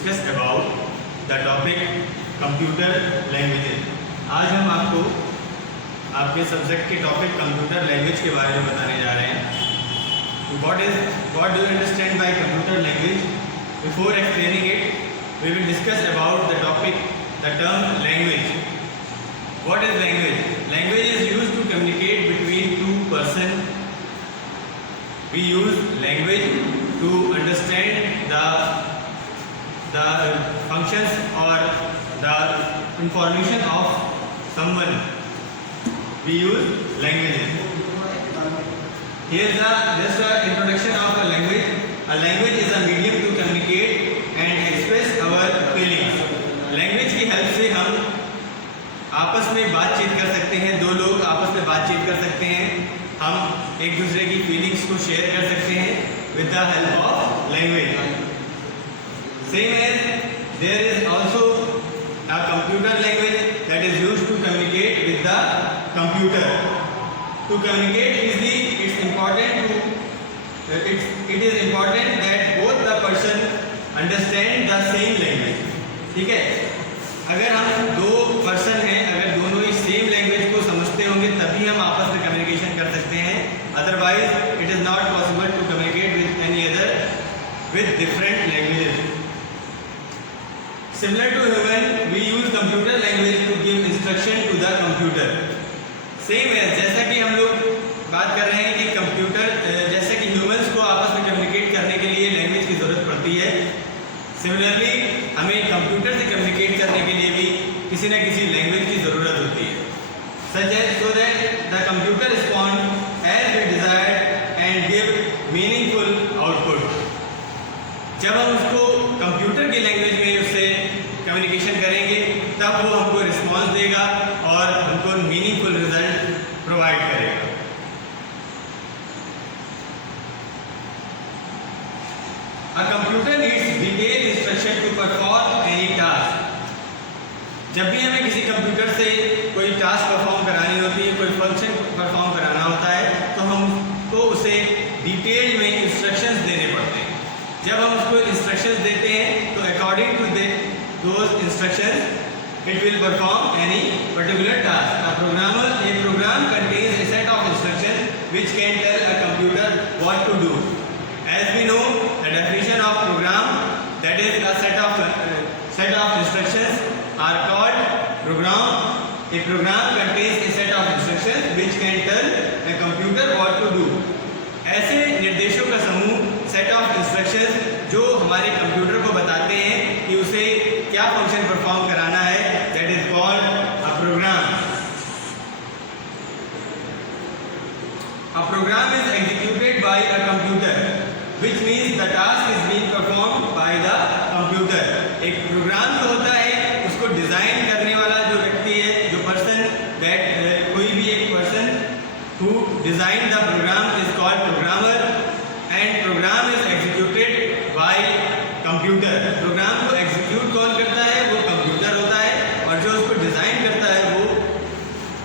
discuss about the topic computer languages. आज हम आपको आपके सब्जेक्ट के टॉपिक कंप्यूटर लैंग्वेज के बारे में बताने जा रहे हैं. What do you understand by computer language? Before explaining it, we will discuss about the topic, the term language. What is language? Language is used to communicate between two persons. We use language to understand the functions or the information of someone. We use languages. Here is just an introduction of a language. A language is a medium to communicate and express our feelings. Language की help से हम आपस में बातचीत कर सकते हैं. दो लोग आपस में बातचीत कर सकते हैं. हम एक दूसरे की फीलिंग्स को शेयर कर सकते हैं with the help of language. Same as there is also a computer language that is used to communicate with the computer. To communicate easily, it is important that both the person understand the same language. ठीक है, अगर हम दो person हैं, अगर दोनों ही same language को समझते होंगे तभी हम आपस में कम्युनिकेशन कर सकते हैं. Otherwise it is not possible to communicate with any other with different languages. Similar to human, we use computer language to give instruction to the computer. Same as जैसा कि हम लोग बात कर रहे हैं कि कंप्यूटर जैसे कि ह्यूमंस को आपस में कम्युनिकेट करने के लिए लैंग्वेज की ज़रूरत पड़ती है. सिमिलरली हमें कंप्यूटर से कम्युनिकेट करने के लिए भी किसी न किसी लैंग्वेज की ज़रूरत होती है. Such as so that the computer respond as we desired and give meaningful output. जब हम उसको कंप्यूटर की लैंग्वेज में उससे कम्युनिकेशन करेंगे तब वो हमको रिस्पॉन्स देगा और हमको मीनिंगफुल रिजल्ट प्रोवाइड करेगा. A computer needs detailed instruction to perform any task. जब भी हमें किसी कंप्यूटर से कोई टास्क परफॉर्म करानी होती है, कोई फंक्शन परफॉर्म कराना होता है, तो हमको उसे डिटेल में इंस्ट्रक्शंस देने पड़ते हैं. जब हम उसको इंस्ट्रक्शंस देते हैं तो according to those instructions it will perform any particular task. A program contains a set of instructions which can tell a computer what to do. As we know, the definition of program, that is a set of instructions are called program. A program contains a set of instructions which can tell a computer what to do. ऐसे निर्देशों का समूह, set of instructions जो हमारे computer को बताते हैं कि उसे क्या फंक्शन परफॉर्म कराना है, that is called a program. A program is executed by a computer which means the task is being performed by the computer. एक प्रोग्राम जो होता है उसको डिजाइन करने वाला जो व्यक्ति है, जो पर्सन, दैट कोई भी एक person who designed the program is called programmer and program is executed by computer. Program को एग्जीक्यूट कौन करता है? वो कंप्यूटर होता है, और जो उसको डिजाइन करता है वो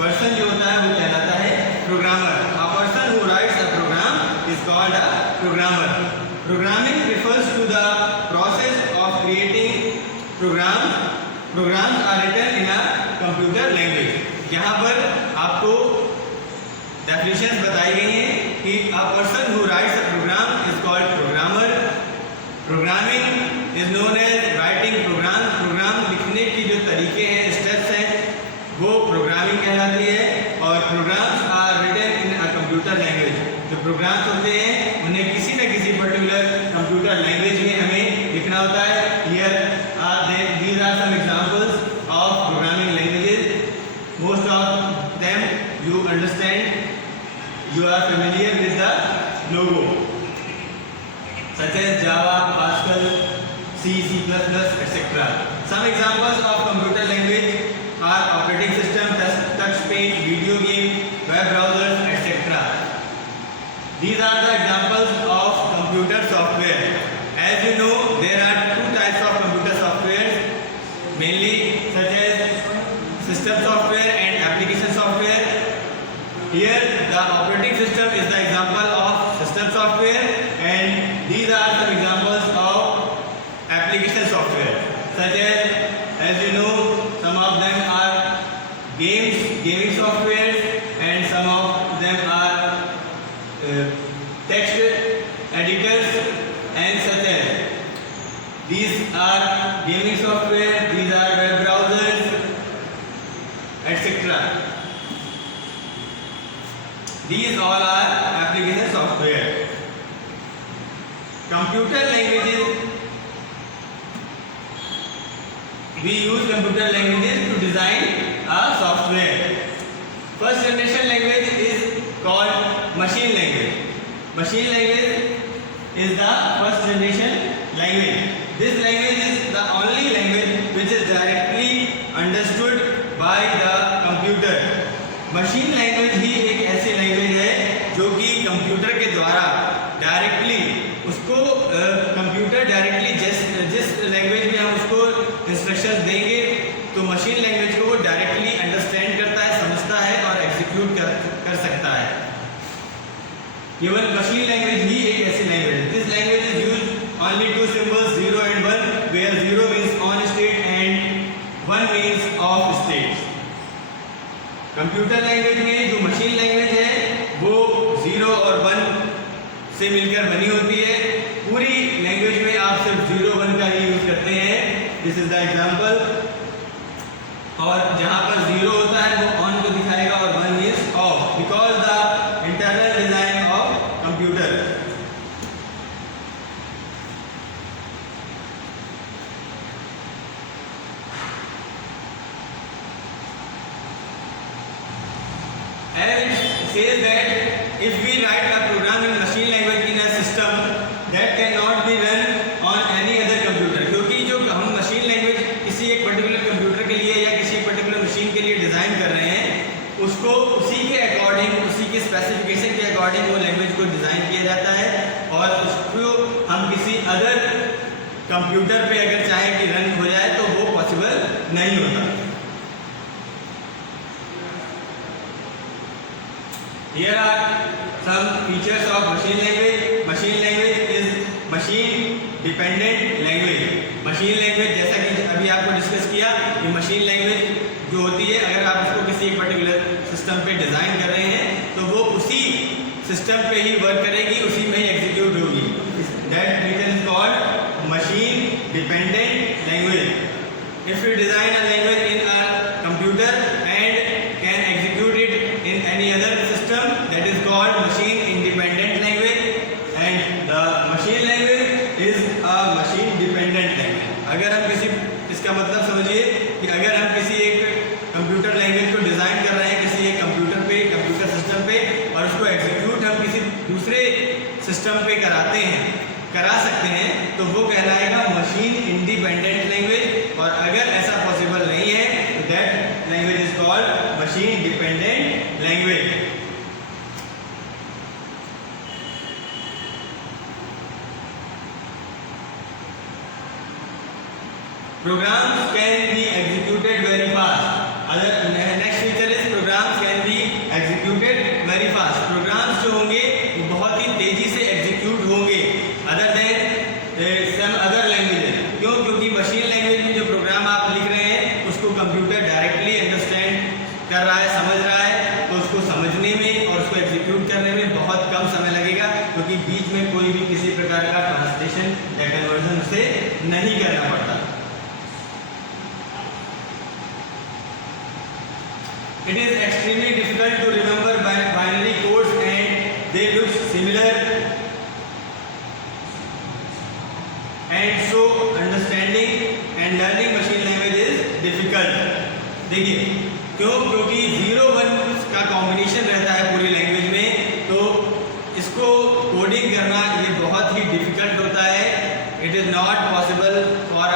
पर्सन जो होता है वो कहलाता है programmer. A person who writes a program is called a programmer. Programming refers to the process of creating programs. Programs are written in a computer language. यहाँ पर आपको डेफिनेशंस बताई गई हैं कि a person who writes a program is called programmer. Programming is known as writing program. Program लिखने की जो तरीके हैं, स्टेप्स हैं, वो प्रोग्रामिंग कहलाती है. और programs are written in a computer language. जो प्रोग्राम्स होते हैं उन्हें किसी न किसी पर्टिकुलर कंप्यूटर लैंग्वेज में हमें लिखना होता है. These are some examples of programming languages. Most of them you understand. You are familiar with the logo, such as Java, Pascal, C, C++, etc. Some examples of computer language are operating system, touch screen, video game, web browsers, etc. These are the examples of computer software. As you know, there are two types of computer software, mainly such as system software and application software. Here the operating system is the example of system software and these are some examples of application software. These all are application software. Computer languages, we use computer languages to design a software. First generation language is called machine language. Machine language is the first generation language. This language is the only language which is directly understood by the computer. Machine language ही एक ऐसी language है जो कि computer के द्वारा directly उसको computer directly जिस लैंग्वेज में हम उसको इंस्ट्रक्शंस देंगे तो मशीन लैंग्वेज को वो डायरेक्टली अंडरस्टैंड करता है, समझता है और एग्जीक्यूट कर सकता है। केवल मशीन लैंग्वेज ही एक ऐसी लैंग्वेज है। This language is used only two symbols 0 and 1 where 0 means on state and 1 means off state. Computer language में जो मशीन लैंग्वेज है वो 0 और 1 से मिलकर बनी होती है। पूरी लैंग्वेज में आप सिर्फ 0 1 का ही यूज करते हैं। This is the example. और जहां पर 0 होता है वो ऑन को दिखाएगा और 1 is of, because the internal design of computer. Says that if we write a program in machine language in a system that cannot be run on any other computer, क्योंकि जो हम मशीन लैंग्वेज किसी एक particular computer के लिए या किसी एक पर्टिकुलर मशीन के लिए डिज़ाइन कर रहे हैं, उसको उसी के अकॉर्डिंग, उसी के स्पेसिफिकेशन के अकॉर्डिंग वो लैंग्वेज को डिज़ाइन किया जाता है और उसको हम किसी अदर कंप्यूटर पे अगर चाहें कि रन हो जाए तो वो पॉसिबल नहीं होता। Here are some features of machine language. Machine language is machine dependent language. Machine language जैसा कि अभी आपको डिस्कस किया कि मशीन लैंग्वेज जो होती है अगर आप उसको किसी एक पर्टिकुलर सिस्टम पे डिज़ाइन कर रहे हैं तो वो उसी सिस्टम पे ही वर्क करेगी, उसी में ही एग्जीक्यूट होगी। That feature is called machine dependent language. If we design a language in a computer and can execute it in any other system, that is called machine independent language, and the machine language is a machine dependent language. अगर हम किसी, इसका मतलब समझिए कि अगर हम किसी एक कंप्यूटर लैंग्वेज को डिज़ाइन कर रहे हैं किसी एक कंप्यूटर पे, कंप्यूटर सिस्टम पे, और उसको एग्जीक्यूट हम किसी दूसरे सिस्टम पे करा सकते हैं तो वो कहलाएगा मशीन इंडिपेंडेंट लैंग्वेज। और अगर ऐसा पॉसिबल नहीं है तो that language is called machine dependent language. Programs can be executed very fast. Next feature is programs can be executed very fast. Programs जो होंगे वो बहुत ही तेजी से एग्जीक्यूट होंगे other than some other languages. क्यों? क्योंकि मशीन लैंग्वेज में जो प्रोग्राम आप लिख रहे हैं उसको कंप्यूटर डायरेक्टली अंडरस्टैंड कर रहा है, समझ रहा है, तो उसको समझने में और उसको एग्जीक्यूट करने में बहुत कम समय लगेगा, क्योंकि बीच में कोई भी किसी प्रकार का ट्रांसलेशन या कन्वर्जन उसे नहीं करना पड़ता। It is extremely difficult to remember binary codes and they look similar, and so understanding and learning machine language is difficult. देखिए क्यों? क्योंकि 0 1 का कॉम्बिनेशन रहता है पूरी लैंग्वेज में, तो इसको कोडिंग करना ये बहुत ही डिफिकल्ट होता है। It is not possible for a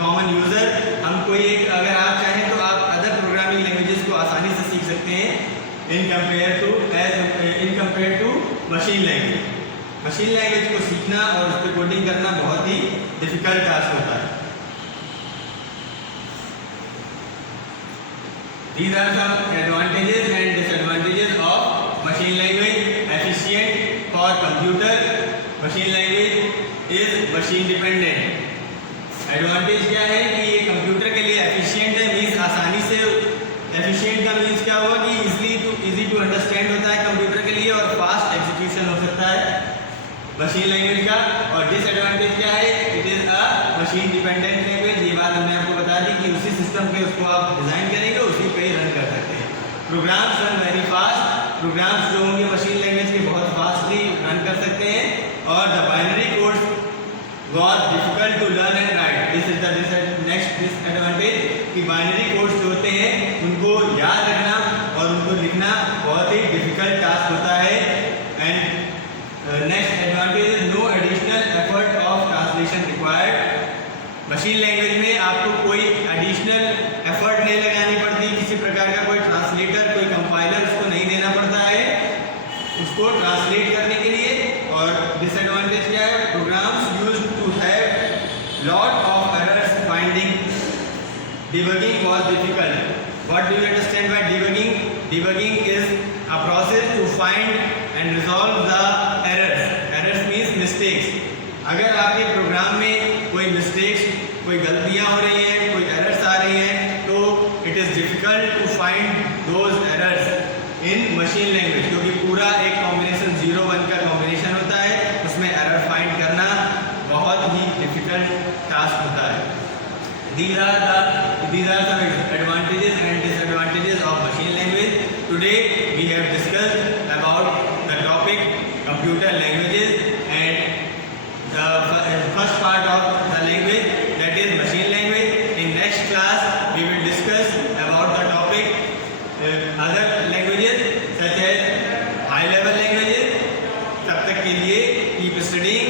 common user. हम कोई एक, अगर आप चाहें तो आप अदर प्रोग्रामिंग लैंग्वेजेस को आसानी से सीख सकते हैं in compare to machine language. Machine language को सीखना और उस पर कोडिंग करना बहुत ही डिफिकल्ट टास्क होता है। These are some advantages and disadvantages of machine language. Efficient for computer. Machine language is machine dependent. Advantage क्या है कि ये कंप्यूटर के लिए एफिशिएंट है, मीन्स आसानी से, एफिशिएंट का मीन्स क्या हुआ कि इजी टू अंडरस्टैंड होता है कंप्यूटर के लिए और फास्ट एग्जीक्यूशन हो सकता है मशीन लैंग्वेज का। और डिसएडवांटेज क्या है? It is a machine dependent language. ये बात हमने आपको बता दी कि उसी सिस्टम पे उसको आप डिज़ाइन करेंगे, उसी पे ही रन कर सकते हैं। Programs run very fast programs जो होंगे मशीन लैंग्वेज के बहुत फास्टली रन कर सकते हैं, और the binary codes was difficult to learn and write. This is the next disadvantage कि बाइनरी कोड्स जो होते हैं उनको याद रखना और उनको लिखना बहुत ही डिफिकल्ट टास्क होता है। And next advantage is no additional effort of translation required. Machine language में आपको कोई एडिशनल एफर्ट नहीं लगानी पड़ती, किसी प्रकार का कोई ट्रांसलेटर कोई कंपाइलर उसको नहीं देना पड़ता है उसको ट्रांसलेट करने के लिए। और डिसएडवांटेज क्या है, programs used to have lot of errors finding, debugging was difficult. What do you understand by debugging? Debugging is a process to find and resolve the errors. Errors means mistakes. अगर आपके programme में कोई mistakes, कोई गलतियां हो रही हैं, कोई एरर्स आ रही हैं, तो it is difficult to find those errors in machine language, क्योंकि पूरा एक कॉम्बिनेशन 0-1 का कॉम्बिनेशन होता है, उसमें एरर फाइंड करना बहुत ही डिफिकल्ट टास्क होता है। These are some advantages and disadvantages of machine language. Today we have discussed about the topic computer languages and the first part of the language, that is machine language. In next class we will discuss about the topic other languages such as high level languages. तब तक के लिए keep studying